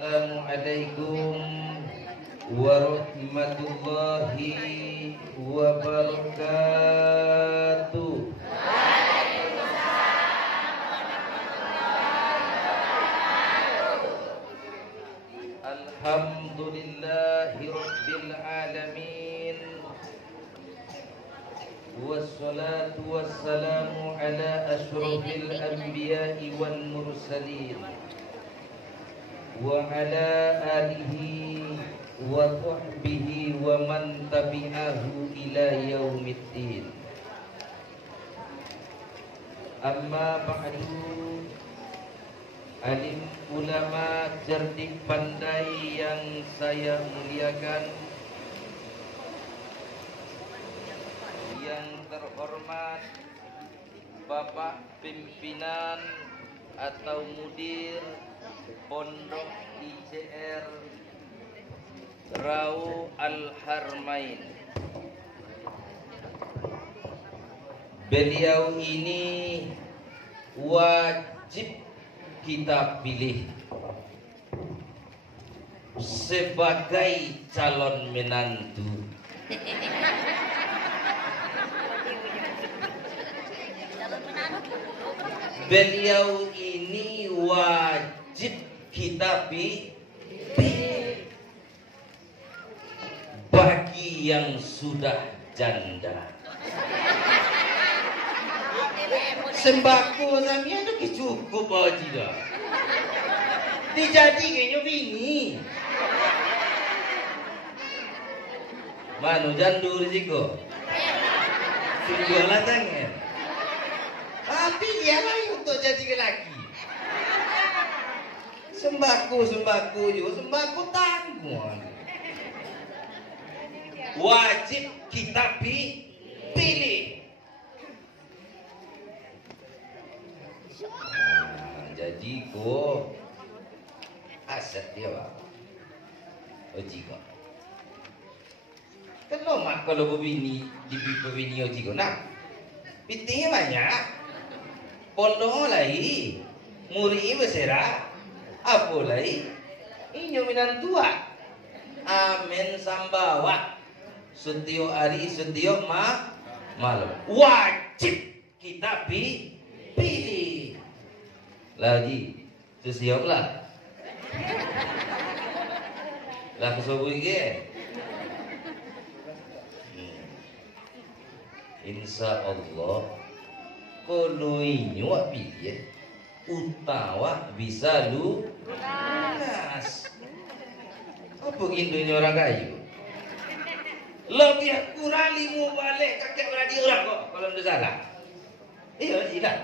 Assalamualaikum warahmatullahi wabarakatuh. Alhamdulillahi rabbil alamin. Wassalatu wassalamu ala asyrafil anbiya'i wal mursalin wa ala alihi wa sahbihi wa man tabi'ahu ila yaumiddin. Amma ba'du, alim ulama cerdik pandai yang saya muliakan, yang terhormat Bapak Pimpinan atau Mudir Pondok ICR Rau Al-Harmain. Beliau ini wajib kita pilih sebagai calon menantu. Beliau ini wajib kita pilih bagi yang sudah janda. Sembako sampeyan itu cukup aja dah. Dijadi kayaknya bini. Manu jandur jiko. Sungguh latangnya. Tapi dia lain untuk jadi lelaki. Sembako juga, sembako tanggung. Wajib kita pilih. Jadi kok aset dia pak. Ojiko. Kalau mak kalau bini di bini ojiko nak, pitingnya banyak. Pondok lagi, muri besera, apa lagi? Inyo minan tua, amen sambawa, setiap hari setiap malam. Wajib kita pilih. Lagi, sesiap lah. Lah kesobui ke? Insya Allah, kalau ini wak pilih, utawa bisa lunas. Apa gintunya orang kayu? Lebih kurang 5 balik kakek beradik orang kok kalau tidak salah. Iya tidak.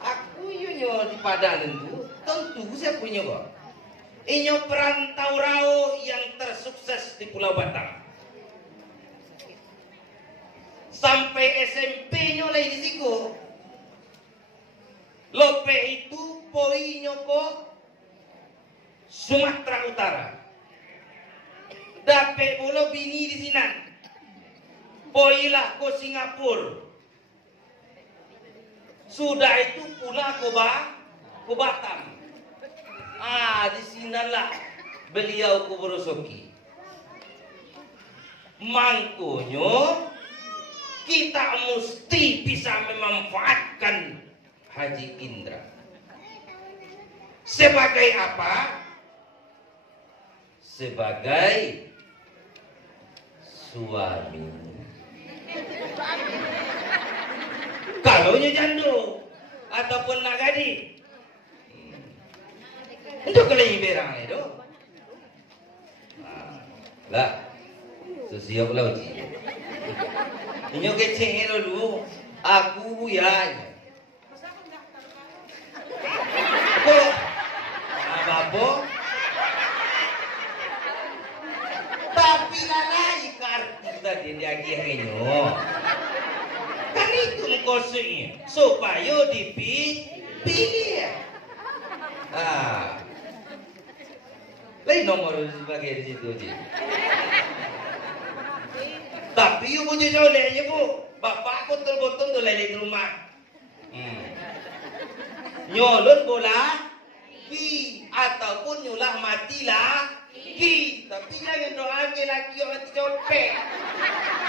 Aku nyo di Padang itu tentu saya punya kok. Inyo perantau rau yang tersukses di Pulau Batam. Sampai SMP-nya lagi di situ. Lope itu poinnya kok Sumatera Utara. Dapat pula bini di sini. Poilah ke Singapura. Sudah itu pula ke Batam. Di sinalah beliau kuburosoki. Mangkonyo kita mesti bisa memanfaatkan Haji Indra. Sebagai apa? Sebagai suami. Kalau jando ataupun nagadi, untuk kelih berang itu, lah, sesiap laut. Inyo keceng dulu, aku ya. Kok? Apa? Tapi lalai kartu tadi dia akhirnya. Kan itu mengkosongnya supaya dipilih. Lain nomor sebagai di situ aja. Tapi ibu punya olehnya bu, bapak betul-betul tuh lele di rumah. Nyolot bola, ataupun nyulah mati laki. Tapi jangan doakan laki yang mati copet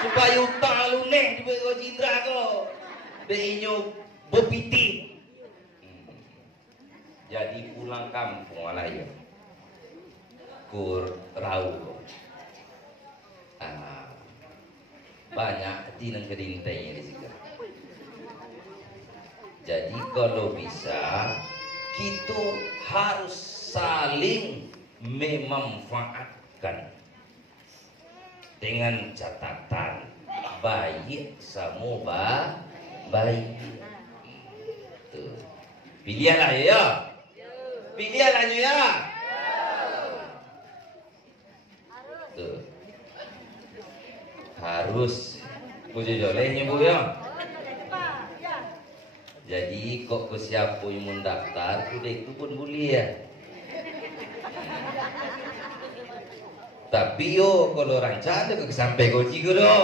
supaya utang lunes di bego cindra ko deinyo bepiti. Jadi pulang kampung alayo kur rau banyak tinang kedintainya di sini. Jadi kalau bisa kita harus saling memanfaatkan dengan catatan baik sama baik. Tuh. Pilihlah ya. Pilihlah ya. Tuh. Harus puji jolehnya Bu ya. Jadi kok ke siapa yang mendaftar udah itu pun boleh ya. Tapi yo kalau rancang ke sampai goji go do.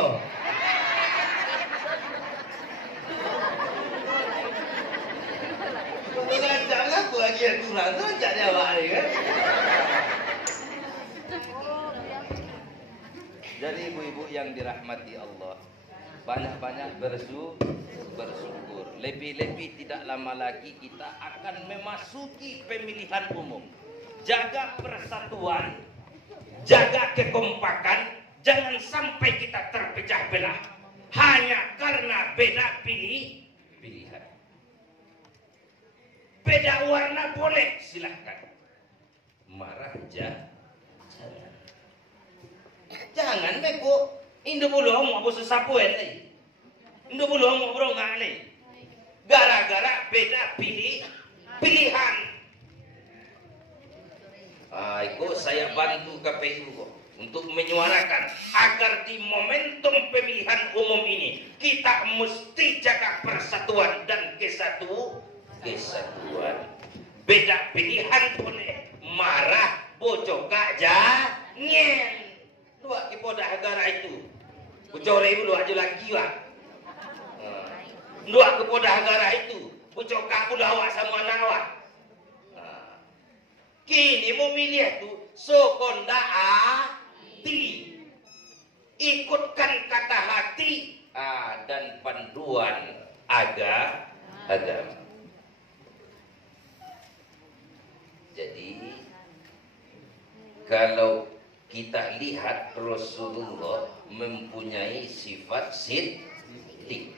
Kalau rancang aku lagi kurang tuh jadi apa kan? Jadi ibu-ibu yang dirahmati Allah, banyak-banyak bersyukur. Lebih-lebih tidak lama lagi kita akan memasuki pemilihan umum. Jaga persatuan, jaga kekompakan, jangan sampai kita terpecah belah hanya karena beda pilihan. Beda warna boleh, silahkan. Marah jangan. Jangan beko Indo belum mau sesapuan nih. Indo belum mau berongan nih. Gara-gara beda pilihan. Ikut saya bantu KPU kok untuk menyuarakan agar di momentum pemilihan umum ini kita mesti jaga persatuan dan kesatuan. Beda pilihan boleh, marah bocok aja nyen. Dua kipoda negara itu, bocor ibu dua aja lagi wak. Dua kipoda negara itu, bocor kaku lawak sama nawak. Kini memilih itu sokonda hati, ikutkan kata hati dan panduan agama. Jadi kalau kita lihat Rasulullah mempunyai sifat siddiq.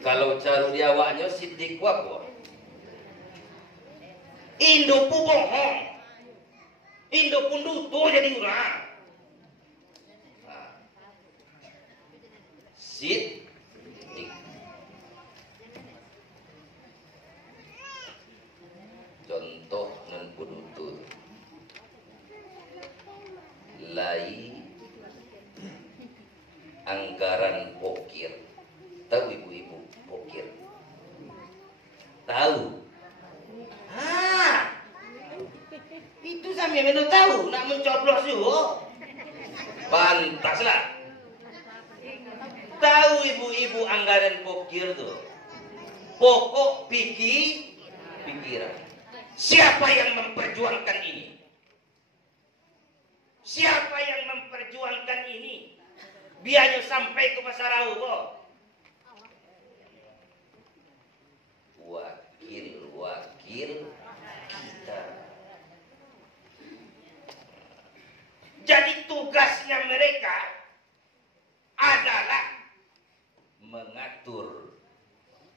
Kalau cara dia awaknya siddiq apa? Indo pun bohong, Indo pun duto jadi orang. Siddiq. Contoh nan pudutur. Lai anggaran pokir. Tahu ibu-ibu pokir? Tahu? Itu sampai mana tahu nak mencoblos juga. Pantaslah. Tahu ibu-ibu anggaran pokir tuh. Pokok pikiran. Siapa yang memperjuangkan ini? Siapa yang memperjuangkan ini? Biarnya sampai ke Pasarau kok. Wakil kita. Jadi tugasnya mereka adalah mengatur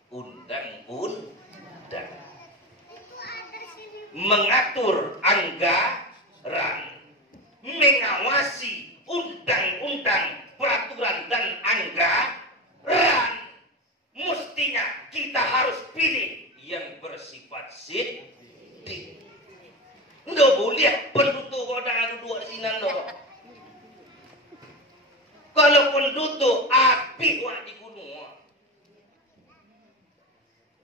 undang-undang, mengatur anggaran, mengawasi undang-undang, peraturan dan anggaran. Mestinya kita harus pilih yang bersifat siddiq. Nggak boleh penduduk kodang duduk di sini loh. Kalau penduduk api wak di gunung,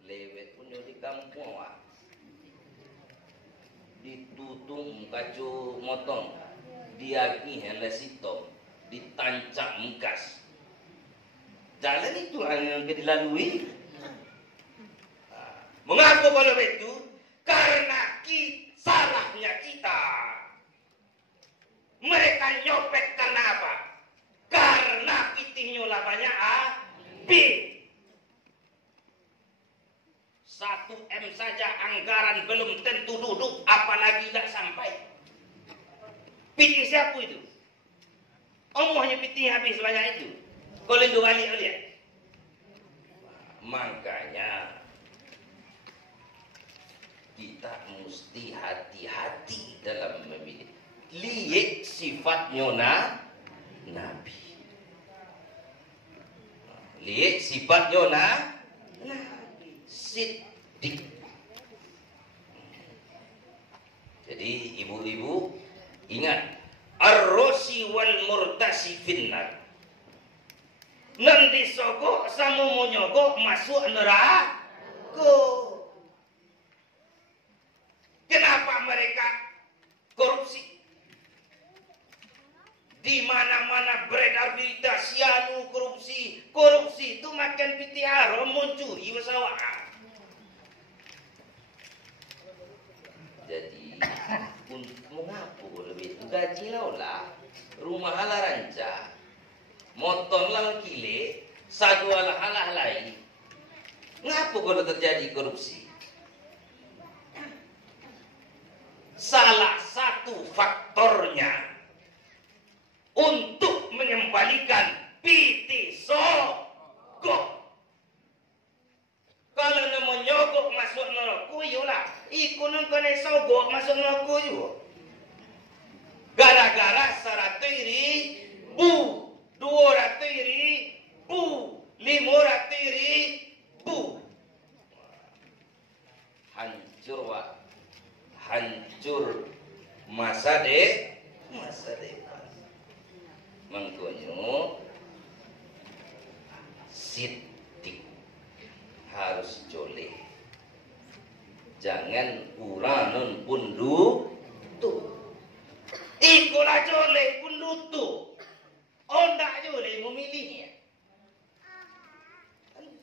lewet punya di kampung wak, ditutung kacu motong, diagi heles hitam, ditancap mengkas. Jalan itu yang dilalui. Mengapa kalau itu? restoran belum tentu duduk, apalagi tak sampai. Piti siapa itu? Omongnya piti habis banyak itu. Kalau Indo balik lihat. Makanya kita mesti hati-hati dalam memilih. Lihat sifatnya Nabi. Lihat sifatnya Nabi. Siddiq. Jadi ibu-ibu ingat, ar-rosi wal murtasi finnar. Nanti sogok sama monyogok masuk neraka. Kenapa mereka korupsi? Di mana-mana beredar berita sianu korupsi. Korupsi itu makan piti haram, mencuri pesawat. Jadi mengapa lebih gaji lah rumah halah ranca motor lah kile satu halah lain. Ngapa kalau terjadi korupsi? Salah satu faktornya untuk mengembalikan piti sogok. Kalau nama nyogok masuk neraka, yolah. Iku nang kena sogok masuk neraka yo. Gara-gara 100.000, 200.000, 500.000. Hancur wak. Hancur masa depan. Mangkonyo Siddiq harus joleh. Jangan uranan pun lutu. Ikulah joleh pun lutu. Ondak joleh memilihnya.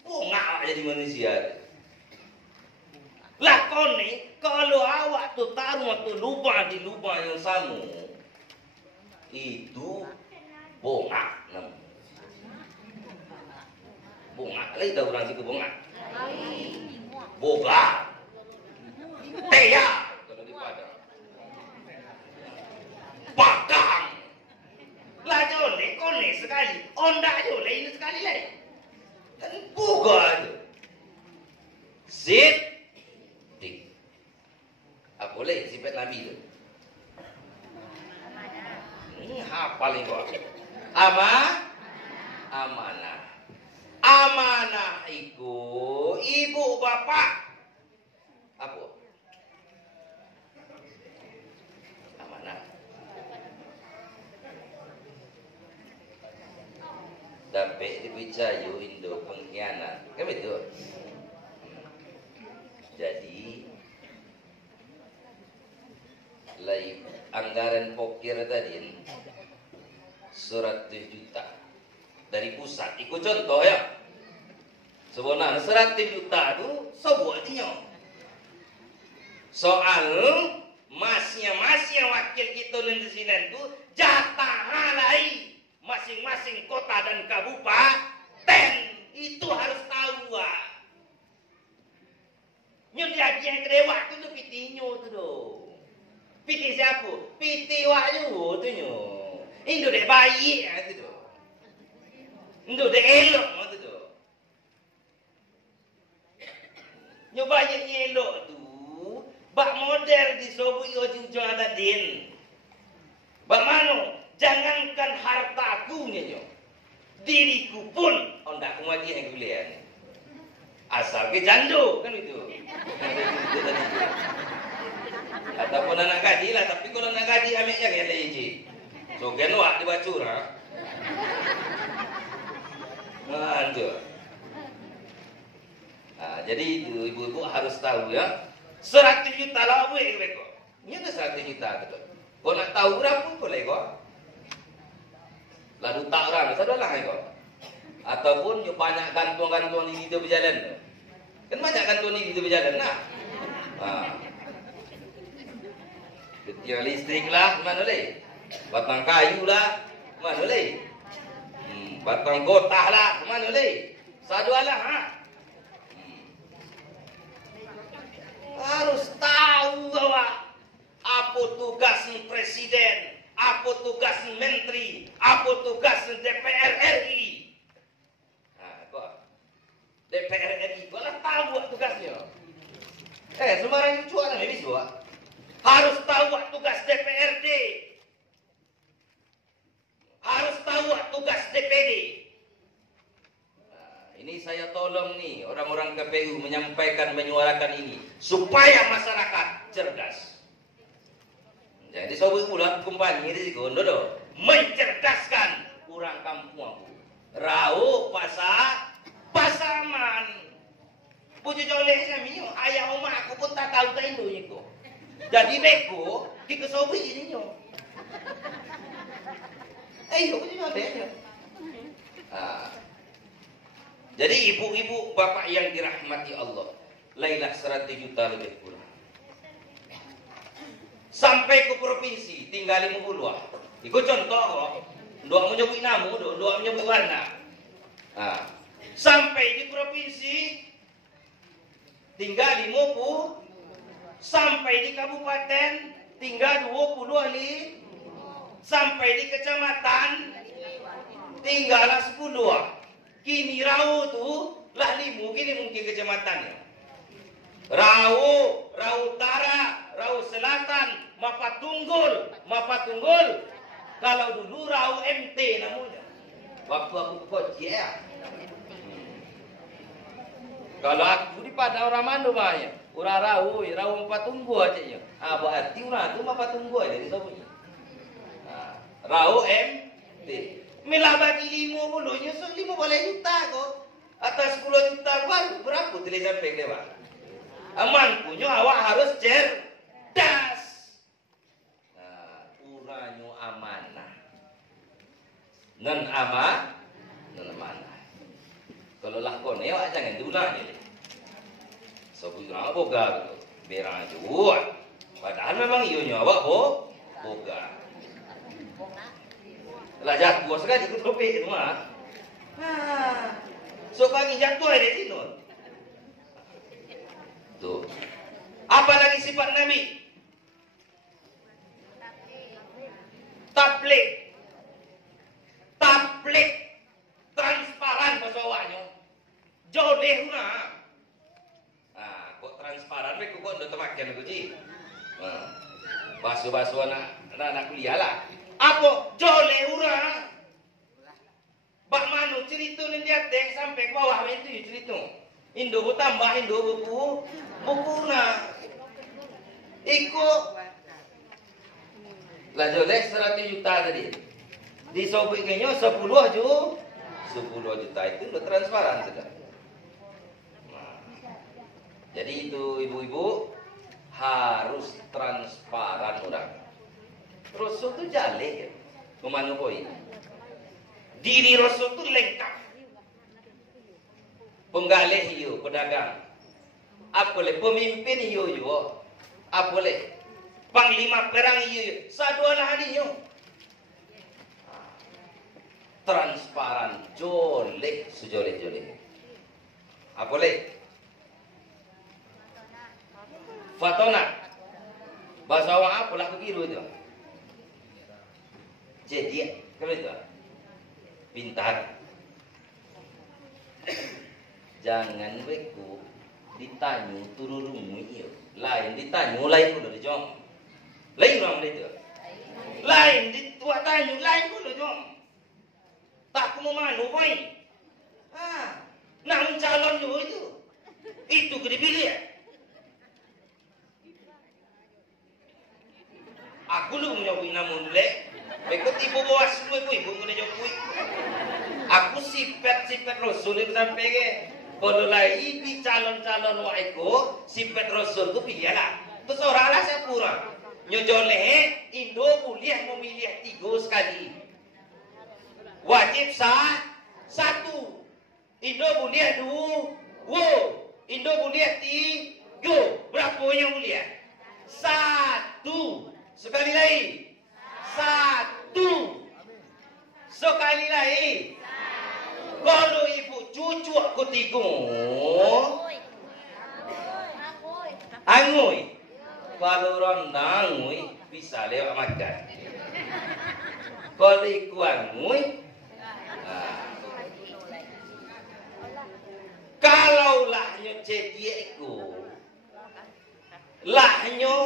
Bongak jadi manusia. Lakoni kalau awak tu taruh tu lubang di lubang yang sama, itu bongak. Bongak lagi dah orang situ bongak. Boga. Teya kalau di Padang. Bakang. Lah jole kone sekali, ondak jole ini sekali lagi. Dan boga itu. Siddiq. Apa boleh sifat Nabi itu? Hafal ini kok. Amanah. Amanah iku ibu bapak. Apa? Amanah. Dapat dipercaya Indo pengkhianat. Kan betul? Jadi lai anggaran pokir tadi surat 7 juta dari pusat. Ikut contoh ya. Sebenarnya 100 juta itu sebuahnya. Soal masnya wakil kita di sini itu jatah halai masing-masing kota dan kabupaten itu harus tahu wah. Nyudia yang kedewat itu pitinya tu doh. Piti siapa? Piti waju tu nyo. Indo dek bayi tu doh. Indo dek elok tu doh. Nyoba yang elok tu, bak model di sobu yo jinjo ada din. Bak mano, jangankan hartaku nyo. Diriku pun ondak kumati yang kuliah. Asal ke jando kan itu. Ataupun anak gaji lah, tapi kalau anak gaji ambilnya kayak leji. So genwak dibacur ha. Itu. Nah, jadi ibu-ibu harus tahu ya. 100 juta lah boleh kok. Ini ada 100 juta tu. Kau nak tahu berapa boleh kok. Lalu tak orang, sadalah kok. Ataupun you banyak gantung-gantung di itu berjalan. Kan banyak gantung di itu berjalan nah. Tiang listrik lah, mana boleh? Batang kayu lah, mana boleh? Batang gotah lah, mana boleh? Sadualah ha. Harus tahu awak apa tugas presiden, apa tugas menteri, apa tugas DPR RI. Nah, kok DPR RI kok lah tahu tugasnya. Sembarang itu cuaca habis buat. Harus tahu tugas DPRD. Harus tahu tugas DPD. Nah, ini saya tolong nih orang-orang KPU menyampaikan, menyuarakan ini supaya masyarakat cerdas. Jadi sobat pula kumpani di sini, mencerdaskan orang kampung aku. Rau pasaman. Puji joleh kami, ayah oma aku pun tak tahu tak Indo itu. Jadi beko di kesobi ini nyo. Puji joleh. Jadi ibu-ibu, bapak yang dirahmati Allah, lailah 100 juta lebih kurang. Sampai ke provinsi, tinggal 50. Ikut contoh kok. Doa menyebut nama, doa menyebut warna. Sampai di provinsi, tinggal 50. Sampai di kabupaten, tinggal 20 ali. Sampai di kecamatan, tinggal 10. Kini Rau tu lah 5, kini mungkin kecamatannya. Rau Utara, Rau Selatan, Mapatunggul. Kalau dulu Rau MT namanya. Waktu aku ke Koci ya. Kalau aku di Padang orang Mando banyak. Orang Rau Mapatunggul aja ya. Berarti orang tu Mapatunggul dari sobunya. Rau MT. Mila bagi 50 nya, so 50 juta kok. Atas 10 juta baru berapa tulisan pek lewat. Aman punya awak harus cerdas. Uranyo amanah. Nan amanah. Kalau lakon awak jangan dulang ni. Sebut orang boga berang jual. Padahal memang ionya awak boga. Lah jatuh sekali ikut kopi itu mah. So kami jatuh ada di sini. Tuh. Apalagi sifat Nabi? Tablik. Transparan bahasa awaknya. Joleh na. Kok transparan kok ndak temakan aku ji. Basu-basu anak kuliah lah. Apa joleh urang? Bak manu cerita ni dia teh sampai ke bawah itu cerita. Indo tambah buku na. Ikut lah joleh 100 juta tadi. Disobeknya 10 juta itu udah transparan sudah. Jadi itu ibu-ibu harus transparan orang. Rasul tu jaleh ya. Kemana koi? Diri Rasul tu lengkap. Penggalih hiu, pedagang. Apa boleh? Pemimpin hiu juga. Apa boleh? Panglima perang hiu. Sadualah hadinya. Transparan, joleh, sejoleh-joleh. Apa boleh? Fatona. Bahasa orang apa lah kebiru itu? Jadi, kalau itu pintar. Jangan beku ditanyu turun rumah iyo. Lain ditanyu, lain pun dijawab. Lain orang itu. Lain dituak tanyu, lain pun dijawab. Tak mau manu boy. Nak calon juga itu. Itu kena pilih. Aku lu menjawab namun lek. Aku tiba bawa semua ibu kena jawab. Aku sifat Rasul itu sampai ke. Kalau lagi di calon-calon waiku, sifat Rasul itu pilih lah. Terus orang lah saya kurang. Nyojoleh, Indo boleh memilih 3 sekali. Wajib satu. Indo boleh 2. Indo boleh 3. Berapa yang boleh? 1. Sekali lagi. 1. Sekali lagi. Kalau ibu cucu aku tiga. Angu. Kalau rendang mui bisa lewat makan. Kalau ikuan mui, kalau lahnya cediaku, lahnya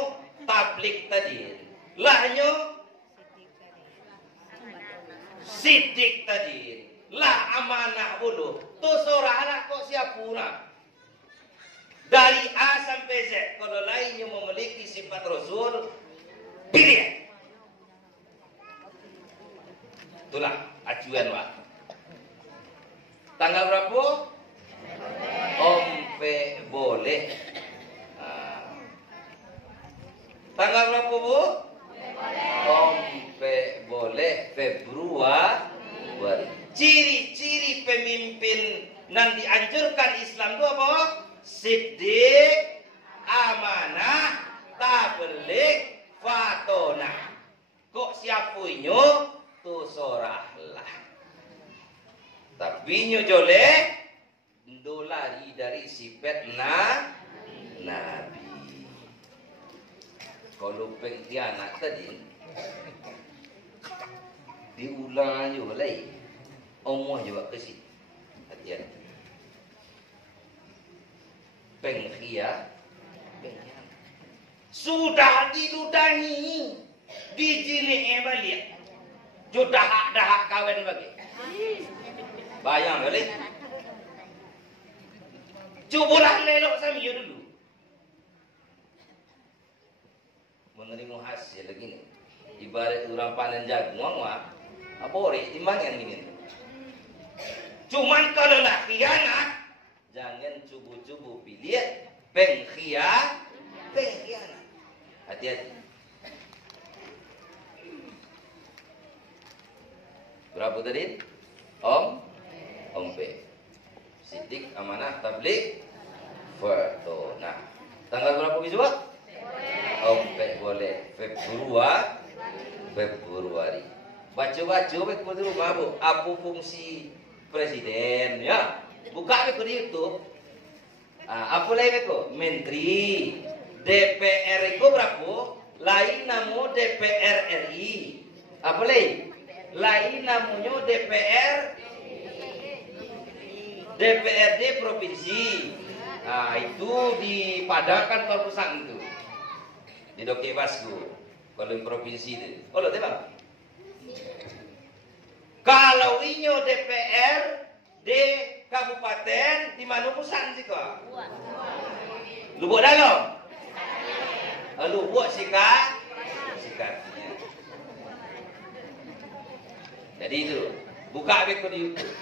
tablik tadi, lahnya sidik tadi, lah amanah bulu, tu sorana kok siapuna. Dari A sampai Z, kalau lainnya memiliki sifat Rasul, pilih. Itulah acuan Pak. Tanggal berapa? Ompe boleh. Tanggal berapa Bu? Ompe boleh Februari. Ciri-ciri pemimpin yang dianjurkan Islam itu apa? Siddiq, amanah, tabligh, fatona. Kok siapuinyo tu sorahlah. Tapi nyo jole ndolari dari sifat Nabi. Kalau pengkhianat tadi diulang juga lagi. Omong juga ke situ. Hati-hati. Pengkhianat. Sudah diludahi, dijilih balik. Sudah dah kawin bagi. Bayang balik. Cubalah lelok sami dulu. Menerima hasil begini. Ibarat orang panen jagung, apa orang timbangan begini. Cuman kalau nak khianat, jangan cubu-cubu pilih pengkhianat. Hati-hati. Berapa tadi? Om P. Siddiq, amanah, tabligh, fatona. Tanggal berapa besok? Om P boleh Februari. Baca-baca baik di rumah Bu. Apa fungsi presiden ya? Buka ke di YouTube. Apa lagi ko? Menteri. DPR itu berapa? Lain namo DPR RI. Apa lagi? Lain namanya DPRD provinsi. Nah, itu di Padang Korpusan itu. Di Doke Basku. Kalau di provinsi itu. Oh, lo tahu? Kalau inyo DPR di kabupaten di mana pusat sih kok? Lubuk Dalam. Lubuk sikatnya. Jadi itu buka beko di YouTube.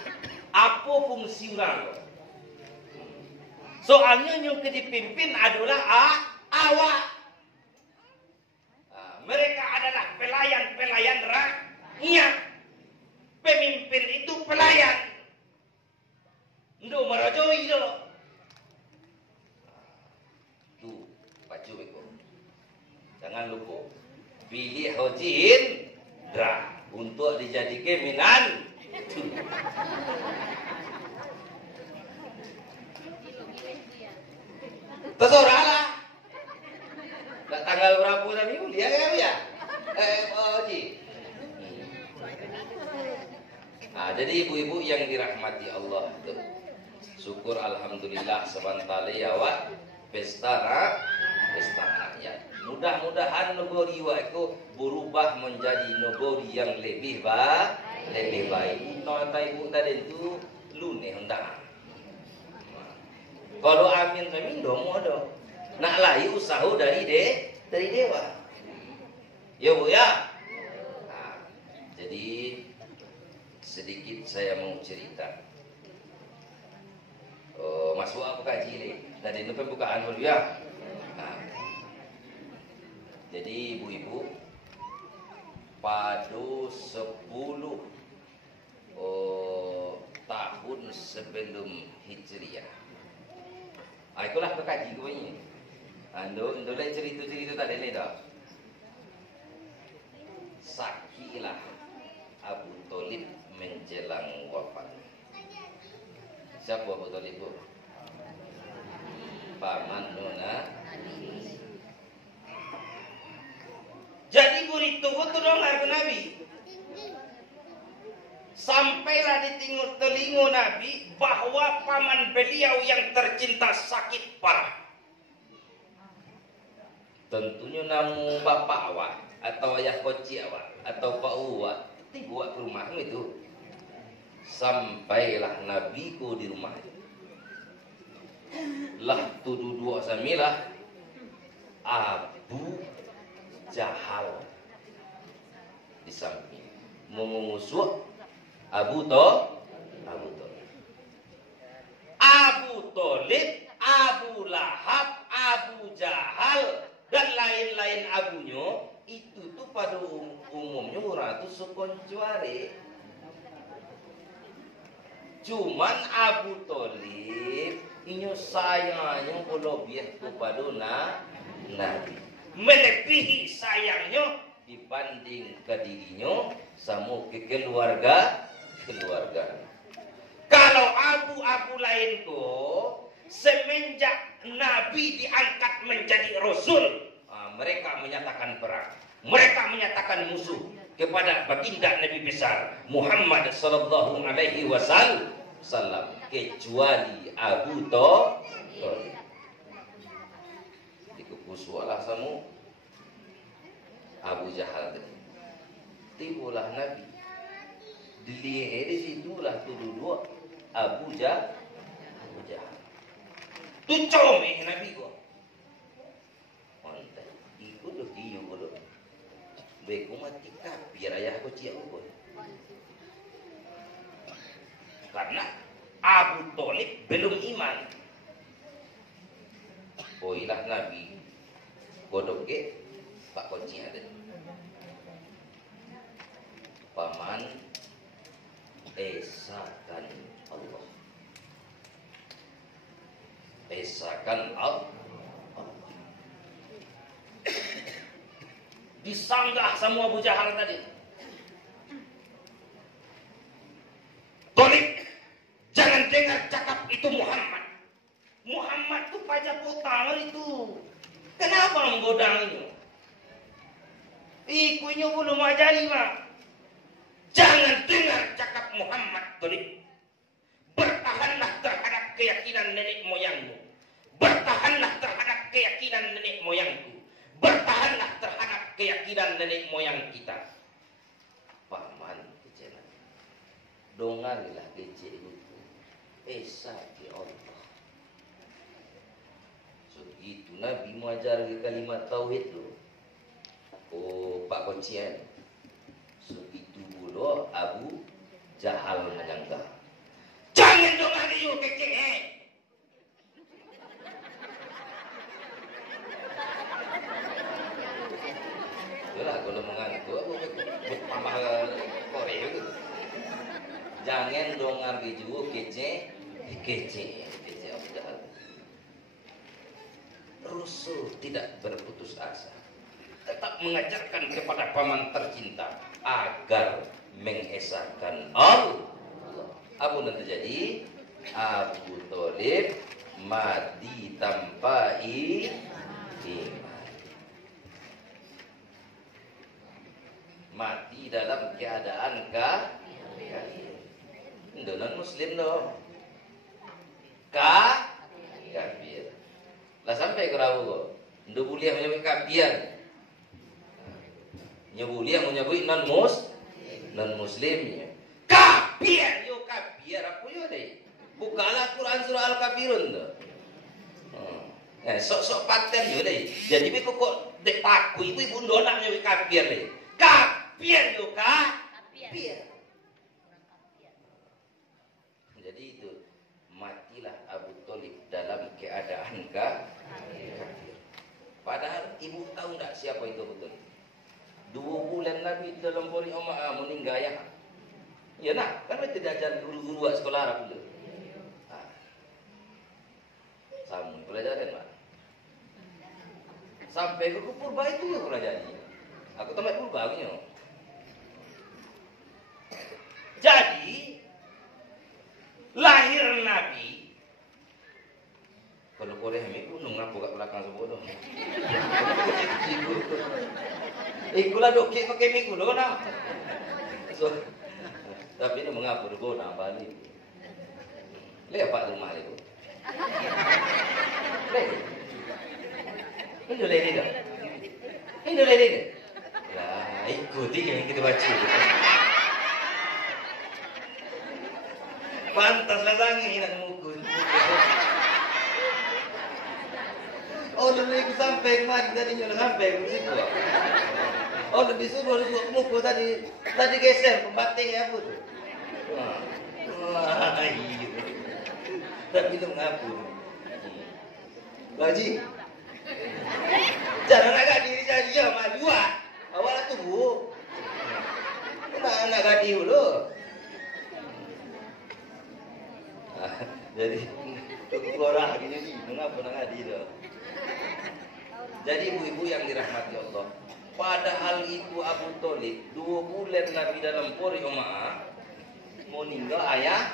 Apa fungsi orang? Soalnya yang dipimpin adalah awak. Mereka adalah pelayan rakyat. Pemimpin itu pelayan. Ndu merojoi do. Tuh, baca beko. Jangan lupa pilih Haji Indra untuk dijadikan minan. Terserah lah. Tanggal berapa tadi? Dia ya? Haji. Jadi ibu-ibu yang dirahmati Allah itu. Syukur alhamdulillah sebantale awak pesta rakyat. Mudah-mudahan negeri itu berubah menjadi negeri yang lebih baik. Nota ibu tadi itu lune hendak. Kalau amin dong ada. Nak lagi usaha dari dewa. Ya Bu ya. Jadi sedikit saya mau cerita. Masuk aku kaji nih. Tadi itu pembukaan dulu ya. Jadi ibu-ibu pada 10 tahun sebelum Hijriah. Itulah pekaji gue ini. Ando lain cerita tadi ni dah. Sakilah Abu Thalib menjelang wafat. Siapa Abu Thalib itu? Paman Nona. itu tuh dong aku Nabi. Sampailah di telinga Nabi bahwa paman beliau yang tercinta sakit parah. Tentunya namu bapak awak atau ayah koci awak atau pak uwak buat ke rumahmu itu. Sampailah nabiku di rumah. Lah tuduh dua samilah Abu Jahal di samping mengusuk Abu Thalib, Abu Lahab, Abu Jahal dan lain-lain abunya itu tuh pada umumnya orang tuh sukon juare. Cuman Abu Thalib inyo sayangnya kalau biar kepada Nabi melebihi sayangnya dibanding ke dirinya sama ke keluarga. Kalau abu-abu lain kok semenjak Nabi diangkat menjadi Rasul, mereka menyatakan perang, mereka menyatakan musuh kepada baginda Nabi besar Muhammad sallallahu alaihi wasallam, kecuali Abu Thalib. Dikukusualah sama Abu Jahal tadi. Tibulah Nabi. Dilihat di situlah tuduh dua Abu Jahal. Tu comeh Nabi kok. Mantap. Ikut do kiyo bodo. Beku mati kafir ayah ko cia ko. Karena Abu Thalib belum iman. Boilah Nabi bodoke Pak Koci ada. Paman esakan Allah. Esakan Allah. Disanggah sama Abu Jahal tadi. Thalib, jangan dengar cakap itu Muhammad. Muhammad tuh pajak utama itu. Kenapa menggodangnya? Ikunya belum ajari mah. Jangan dengar cakap Muhammad Thalib. Bertahanlah terhadap keyakinan nenek moyangmu. Bertahanlah terhadap keyakinan nenek moyangku. Bertahanlah terhadap keyakinan nenek moyang kita. Paman kecewa. Dongarilah kece itu. Esa di Allah. Segitu Nabi mengajar kalimat tauhid tu. Oh Pak Koncian. Segitu pula Abu Jahal menyangka. Jangan dongari you kece. Itulah kalau mengaku aku tambah Korea itu. Jangan dongar juga kece Abu Jahal. Rasul tidak berputus asa. Tetap mengajarkan kepada paman tercinta agar mengesahkan Allah. Apa yang terjadi? Abu Thalib mati tanpa iman. Mati dalam keadaan kafir. Non muslim no. Kafir. Lah sampai ke rawu kok. Ndu boleh menyebut kafir. Nyebulia menyebut non muslimnya. Kafir yo kafir apa yo deh. Bukalah Quran surah Al-Kafirun tu. Sok-sok paten yo deh. Jadi kok dek takut ibu ndona menyebut kafir deh. Kafir yo kafir. Jadi itu matilah Abu Thalib dalam keadaan kafir. Padahal ibu tahu tak siapa itu betul? 2 bulan Nabi dalam pori meninggal ya. Ya nak, kan kita diajar guru-guru sekolah Arab dulu. Sama pelajaran Pak. Sampai ke purba itu ya pelajaran. Aku tempat purba punya. Jadi lahir Nabi. Kalau Korea ini gunung apa kat belakang sebut tu. Ikulah dokek pakai minggu lo na. So, tapi ini mengapa go na balik. Lihat pak rumah itu. Lihat. Ini lele dah. Ini lele dah. Lah, ikuti yang kita baca. Pantaslah sangi nak mukul. Oh, dulu aku sampai kemari tadi nyola sampai ke situ. Oh, lebih suruh mukul tadi geser pembatingnya apa tu? Wah, iya. Tapi itu ngapur. Haji. Jangan agak diri saja maju ah. Awal tunggu. Kenapa agak dulu? Jadi orang gini sih, mengapa nak hadir? Jadi ibu-ibu yang dirahmati Allah, padahal itu Abu Thalib 2 bulan Nabi dalam pori Umayyah mau ninggal ayah.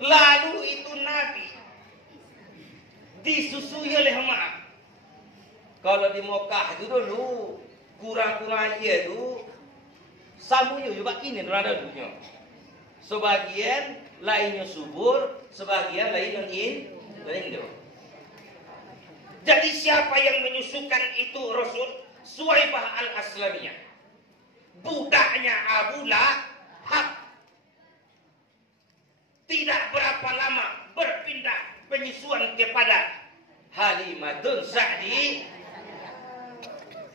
Lalu itu Nabi disusui oleh Umayyah. Kalau di Mekah itu dulu kurang-kurang aja itu samunya juga kini ada dunia. Sebagian lainnya subur, sebagian lain itu. Jadi siapa yang menyusukan itu Rasul? Suwaibah al-Aslamiyah. Budaknya Abu Lahab. Tidak berapa lama berpindah penyusuan kepada Halimatun Sa'di.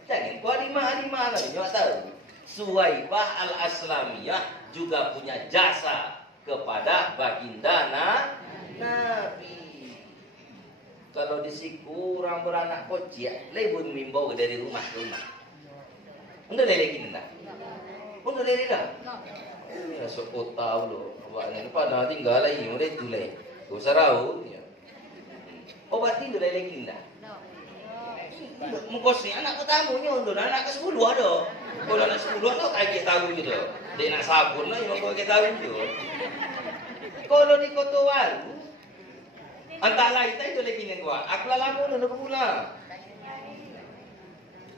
Jangan kau Halimah lagi, nggak tahu. Suwaibah al-Aslamiyah juga punya jasa kepada baginda Nabi. Kalau disi kurang beranak kocik, lebih mimbau dari rumah ke rumah. Udah lele gini dah. Udah lele dah. Ya sok tahu lo. Awaknya pada tinggal lagi, udah itu leh. Kau sarau. Obatin udah lele gini dah. Mengkosni anak ketamunya untuk anak ke-10 ada. Kalau anak 10 ada kayak tahu gitu. Dia nak sabun lah, yang kau tahu gitu. Kalau di Kota Waru, antara kita itu lagi nih gua. Aku lama udah pula.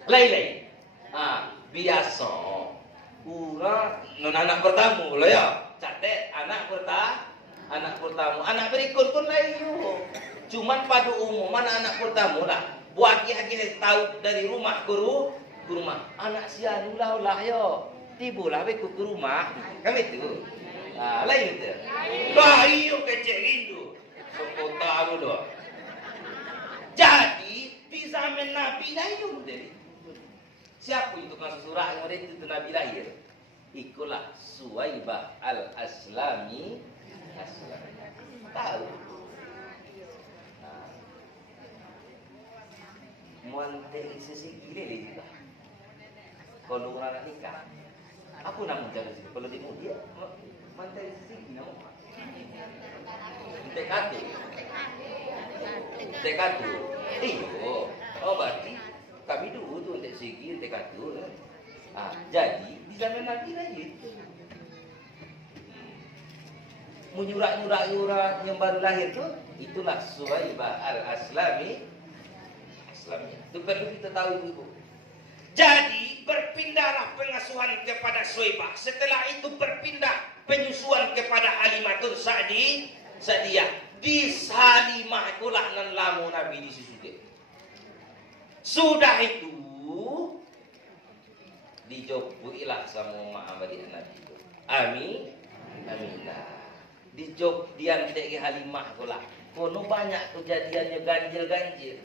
Lain. Biasa. Kurang non anak pertama lo ya. Catet anak pertama. Anak berikut pun lain yo. Cuman pada umum anak pertama lah. Buat dia tahu dari rumah ke rumah. Anak sianu lah yo. Tibulah beku ke rumah. Kami itu. Lain itu. Bayu kecil itu. Kau tahu doh. Jadi di zaman Nabi lahir dari siapa itu tukang surah yang ada itu Nabi lahir? Ikulah Suwaibah al-Aslami. Tahu. Muantel sisi gile juga. Kalau orang nikah, aku nak mencari sih. Kalau dia mantel sisi gile. Tekadu. Iyo. Oh berarti kami dulu tuh untuk segi tekadu. Jadi di zaman Nabi lahir. Menyurak yang baru lahir tuh itulah Suwaibah al-Aslami. Itu perlu kita tahu ibu. Jadi berpindahlah pengasuhan kepada Suwaibah. Setelah itu berpindah penyusuan kepada Halimatun Sa'diyah. Di Halimah itulah nan lamu Nabi disusuke. Sudah itu dijogbuilah sama Muhammad Nabi itu. Aminah. Dijog diantek ke Halimah pula. Kono banyak kejadiannya ganjil.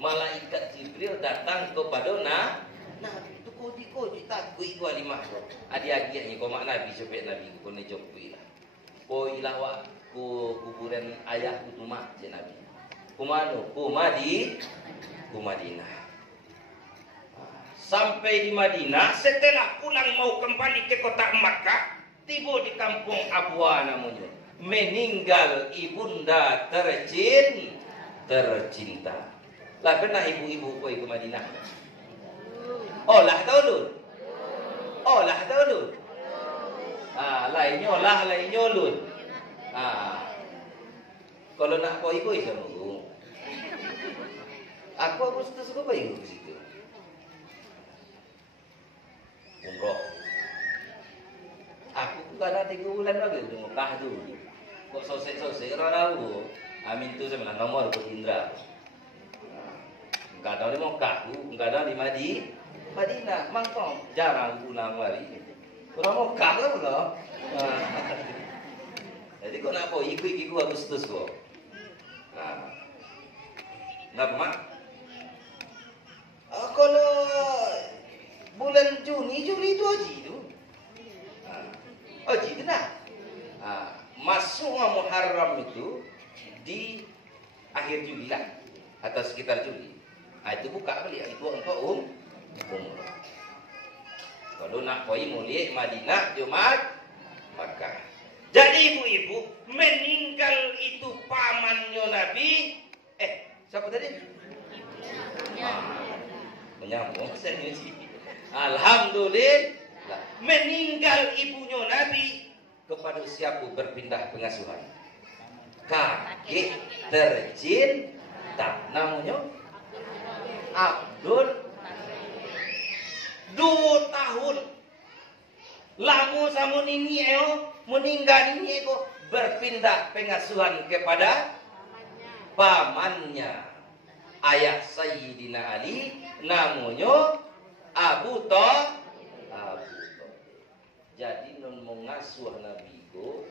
Malaikat Jibril datang kepada Nabi itu koji takut itu Halimah. Adik-adiknya kau mak Nabi sampai Nabi kono jogbuilah. Koilah wa kuburan ayahku tu mak je Nabi. Kumano? Madinah. Sampai di Madinah, setelah pulang mau kembali ke kota Makkah, tiba di kampung Abwa namanya. Meninggal ibunda tercinta. Lah pernah ibu-ibu koi ke Madinah? Oh lah tahu dulu. Lainnya lun. Kalau nak koi sama aku. Aku suka ikut ke situ. Mekah tu. Kok sosek-sosek orang tahu. Amin tu sebenarnya nomor ke Indra. Enggak ada di Mekah tu, enggak ada di Madinah. Mangkong jarang pulang lari. Orang Mekah tu loh. Jadi kau nak apa? Ikut Agustus kau. Nak mak? Kalau bulan Juli itu haji tu. Haji tu nak. Masuk Muharram itu di akhir Juli lah, atau sekitar Juli. Itu buka balik. Itu untuk umrah. Kalau nak pergi mulia Madinah, Jumat, Makkah. Jadi ibu-ibu, meninggal itu pamannya Nabi. Siapa tadi? Menyambung saya sih. Alhamdulillah, meninggal ibunya Nabi kepada siapa berpindah pengasuhan? Kakek tercinta, namanya Abdul. 2 tahun lamu sama nini meninggal nini berpindah pengasuhan kepada pamannya ayah Sayyidina Ali, namanya Abu Thalib. Jadi non mengasuh Nabi go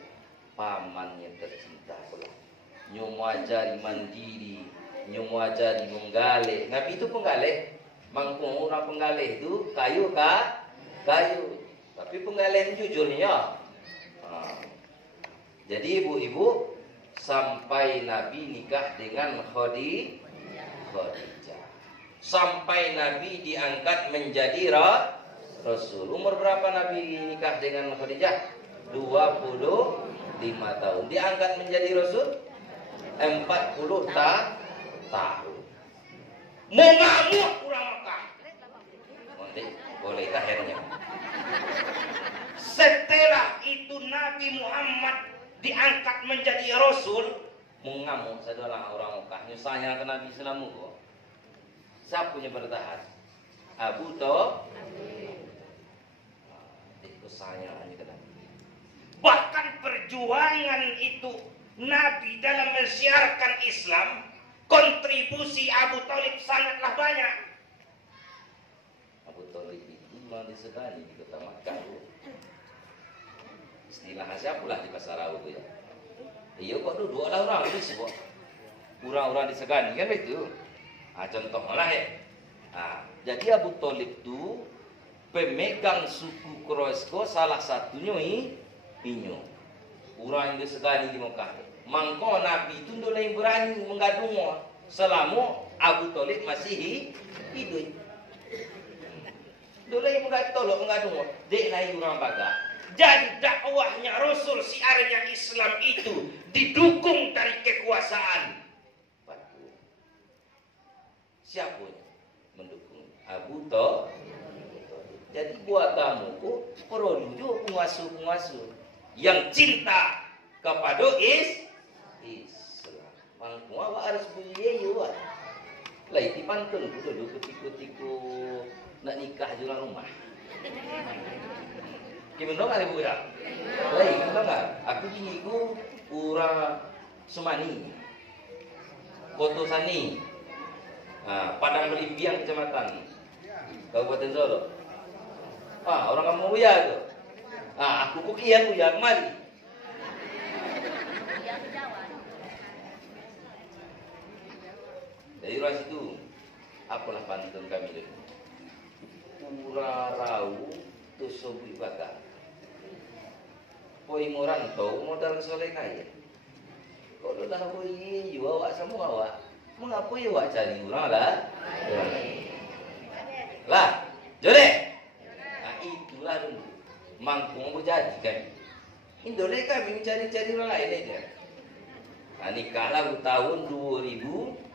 pamannya tercinta pula. Nyomo ajari mandiri, nyomo ajari menggalih. Nabi itu penggalih. Mangkung orang penggalih itu kayu. Tapi penggalih jujurnya. Jadi ibu-ibu, sampai Nabi nikah dengan Khadijah. Sampai Nabi diangkat menjadi Rasul. Umur berapa Nabi nikah dengan Khadijah? 25 tahun. Diangkat menjadi Rasul 40 tahun. Mengamuk kurang Mekah. Boleh akhirnya. Setelah itu Nabi Muhammad diangkat menjadi Rasul, mengamuk saudara orang Mekah. Nyusahnya ke Nabi Selamu kok. Siapa yang bertahan? Abu Thalib. Itu saya hanya ke Nabi. Bahkan perjuangan itu Nabi dalam mensiarkan Islam, kontribusi Abu Thalib sangatlah banyak. Abu Thalib itu memang disegani di kota Makkah. Istilahnya siapa pula di pasar Rawu tu ya? Iya kok dua orang itu sebut. Orang-orang disegani kan begitu. Contohnya ya. Jadi Abu Thalib itu pemegang suku Quraisy salah satunya ini. Orang yang disegani di Makkah. Mangko Nabi itu tidak yang berani menggadung selama Abu Thalib masih hidup. Tidak yang menggadung. Dek lain orang baga. Jadi dakwahnya Rasul siarnya Islam itu didukung dari kekuasaan. Siapa mendukung? Abu Thalib. Jadi buat kamu perlu juga penguasa-penguasa yang cinta kepada Islam. Mangku awak harus beli awak. Lah itu pantun dulu ketiku nak nikah di rumah. Gimana kan ibu dah? Lain kan? Aku ini ku ura Sumani, Koto Sani, Padang Melipiang Kecamatan, Kabupaten Solo. Orang kamu Uya tu. Aku kukian Uya kemari. Dari luar situ, apalah pantun kami dulu. Ura rau tu sobi bakar. Poi morantau modal soleh kaya. Kalau dah poi awak semua awak, mengapa awak cari orang lah? Lah, jore. Itulah dulu. Mangkung berjanji kan. Indonesia kami mencari-cari orang lain aja. Nikahlah tahun 2000.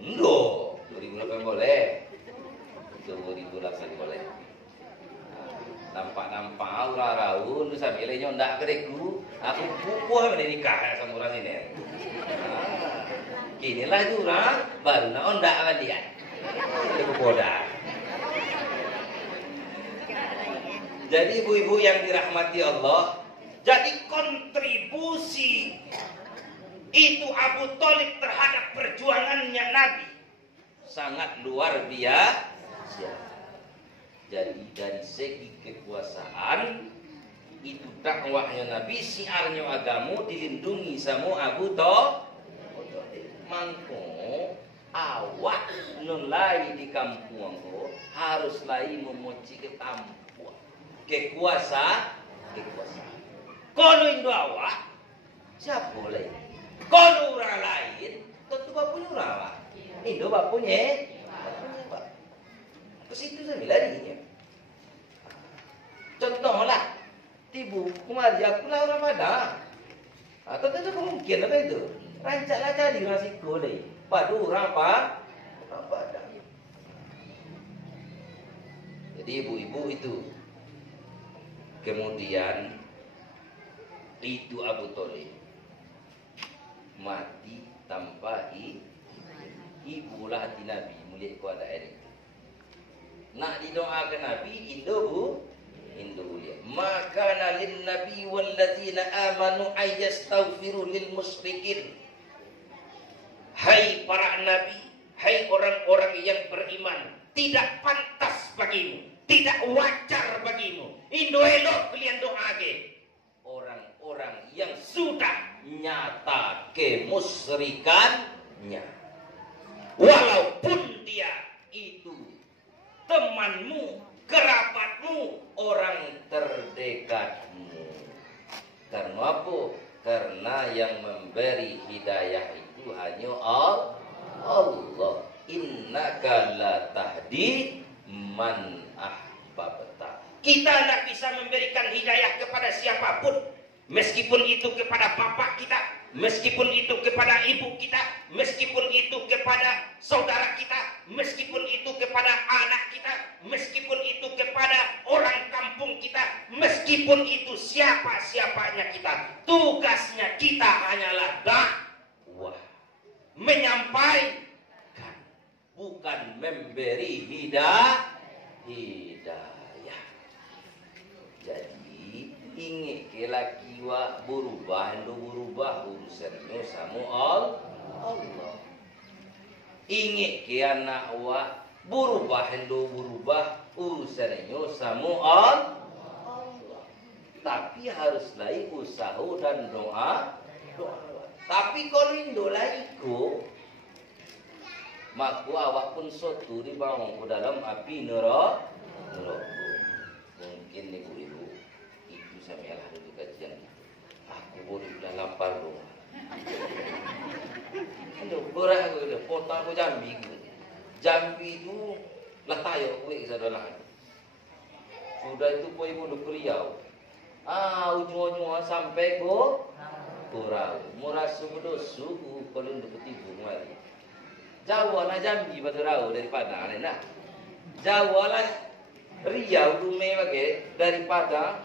2008 boleh. 2008 boleh. Nampak-nampak orang raun tu sambil lenyok ndak kedeku. Aku pupuh menikah sama orang sini. Kinilah tu orang baru nak ondak kan dia. Itu bodoh. Jadi ibu-ibu yang dirahmati Allah, Jadi kontribusi itu Abu Thalib terhadap perjuangannya Nabi sangat luar biasa. Jadi dari segi kekuasaan itu dakwahnya Nabi, siarnya agama dilindungi sama Abu Thalib. Mangko awak nulai di kampung harus lagi memuji ketampua kekuasaan. Kalau Indo awak siapa boleh? Kalau orang lain tentu bapunya orang awak. Indo bapunya pak. Ke situ saya larinya. Contohlah tibu kemari aku lah orang Padang. Atau tentu kemungkinan apa itu? Rancaklah cari nasi golek. Padu orang apa? Orang Padang. Jadi ibu-ibu itu. Kemudian itu Abu Thalib mati tanpa ibulah hati Nabi mulia keadaan itu. Nak didoakan Nabi Indo mulia. Maka nalin Nabi walladzina amanu ayyastaghfiru lil musyrikin. Hai para nabi, hai orang-orang yang beriman, tidak pantas bagimu, tidak wajar bagimu. Indo elok kalian doake orang-orang yang sudah nyata kemusyrikannya. Walaupun dia itu temanmu, kerabatmu, orang terdekatmu. Karena apa? Karena yang memberi hidayah itu hanya Allah. Innaka la tahdi man ahbabta. Kita tidak bisa memberikan hidayah kepada siapapun, meskipun itu kepada bapak kita, meskipun itu kepada ibu kita, meskipun itu kepada saudara kita, meskipun itu kepada anak kita, meskipun itu kepada orang kampung kita, meskipun itu siapa-siapanya kita. Tugasnya kita hanyalah dakwah, menyampaikan, bukan memberi hidayah. Jadi ingat ke laki wa berubah urusannya sama Allah. Ingat ke anak wa berubah urusannya sama Allah. Tapi harus lagi usaha dan doa. Tapi kalau Indo lagi maka awak pun suatu dibawa ke dalam api neraka. Mungkin ibu-ibu itu saya lah dulu kajian. Aku boleh dalam parung. Itu berah aku itu, kota aku Jambi. Jambi itu lah tayo aku saudara. Sudah itu pun ibu duk Riau. Ujung-ujung sampai ke Kurau. Murah suku kalau untuk ketipu mari. Jauh lah Jambi batu rau daripada nah. Jauh lah Riau Dumai bagai daripada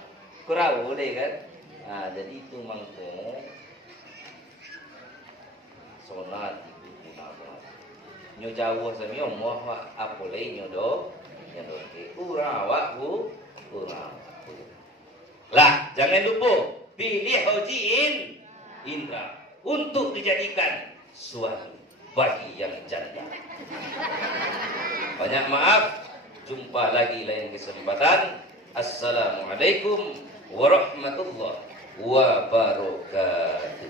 Kurau deh kan. Jadi itu mangko sonat itu guna. Nyo jauh sami omoh apa lagi nyodo ke Kurau Kurau. Lah jangan lupa pilih Haji Indra untuk dijadikan suami bagi yang janda. Banyak maaf, jumpa lagi lain kesempatan. Assalamualaikum warahmatullahi wabarakatuh.